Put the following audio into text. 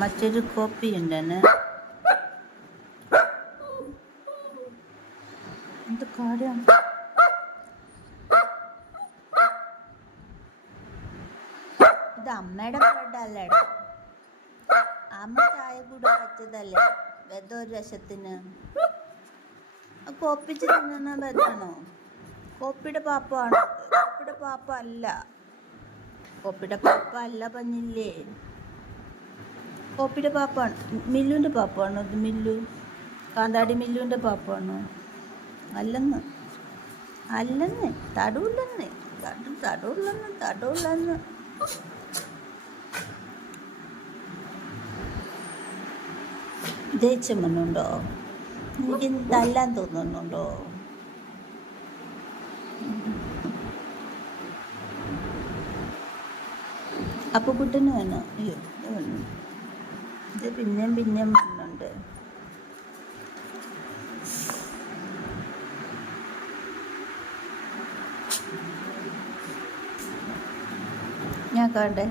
മറ്റൊരു കോപ്പി ഉണ്ടെന്ന്. എന്ത് കാര്യം ഇത് അമ്മയുടെ ബ്രെഡ് അമ്മ ചായ കൂടെ പറ്റതല്ലേ വെറുതെ ഒരു രസത്തിന് കോപ്പിച്ച് തിന്നുന്ന വെതാണോ കോപ്പിയുടെ പാപ്പ കോപ്പിയുടെ പാപ്പ അല്ല. കോപ്പിയുടെ പാപ്പ അല്ല പഞ്ഞില്ലേ കോപ്പിയുടെ പാപ്പാണ്. മില്ലുവിന്റെ പാപ്പാണോ ഇത് മില്ലു. കാന്താടി മില്ലുവിന്റെ പാപ്പാണോ. അല്ലെന്ന്. അല്ലെന്ന്. തടവില്ലെന്ന്. തടു തടവില്ലെന്ന് തടൂല്ലെന്ന് ദേഷ്യം വന്നുണ്ടോ എനിക്ക് തല്ലാൻ തോന്നുന്നുണ്ടോ? അപ്പൊ കുട്ടന് വേണോ അയ്യോ ഇത് പിന്നെയും പിന്നെയും വരുന്നുണ്ട്. ഞാൻ കണ്ടേ?